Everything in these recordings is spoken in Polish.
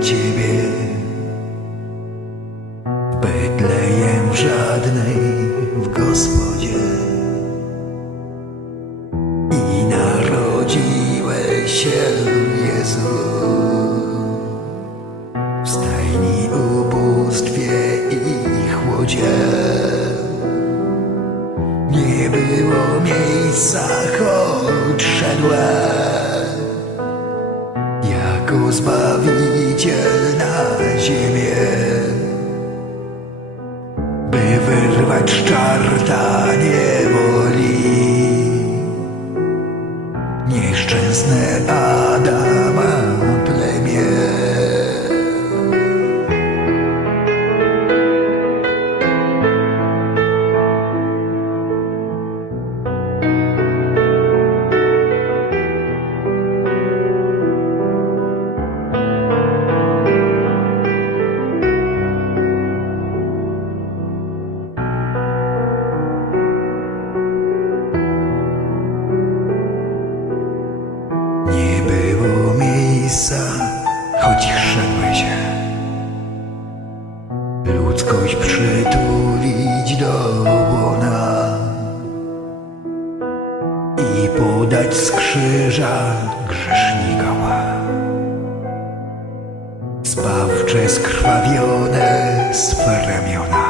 Ciebie. W żadnej w Gospodzie. I narodziłeś się Jezu. W stajni ubóstwie i chłodzie. Nie było miejsca, choć szedłem jako zbawiciel na ziemię, by wyrwać z czarta niewoli. Nieszczęsne miejsca, choć szedłeś Ludzkość przytulić do łona I podać z krzyża grzesznikom Zbawcze skrwawione swe ramiona.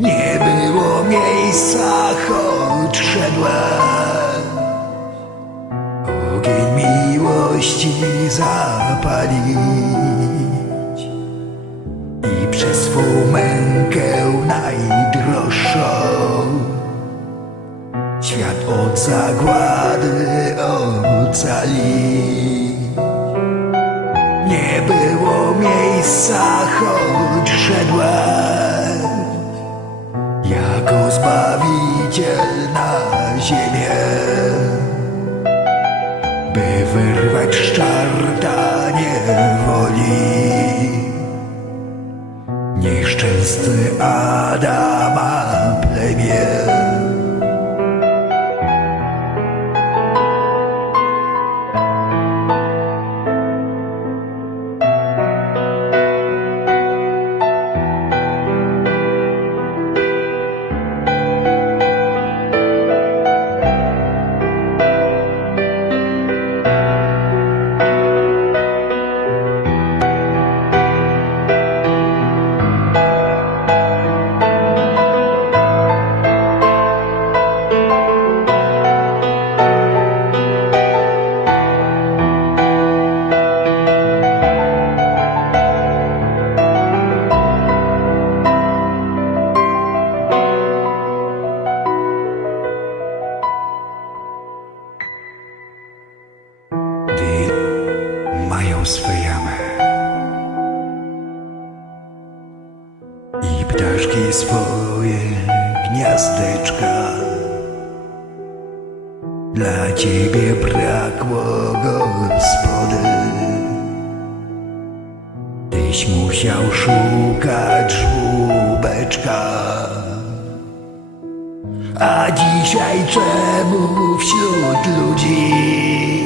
Nie było miejsca, choć szedłem miłości zapalić i przez swą mękę najdroższą. Świat od zagłady ocalić. Nie było miejsca, choć szedłem. Jako zbawiciel na ziemię wyrwać z czarta niewoli nieszczęsny Adama plemię. Mają swe jamy i ptaszki swoje gniazdeczka. Dla ciebie brakło gospody, tyś musiał szukać żłóbeczka. A dzisiaj czemu wśród ludzi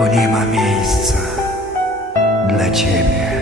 Bo nie ma miejsca dla ciebie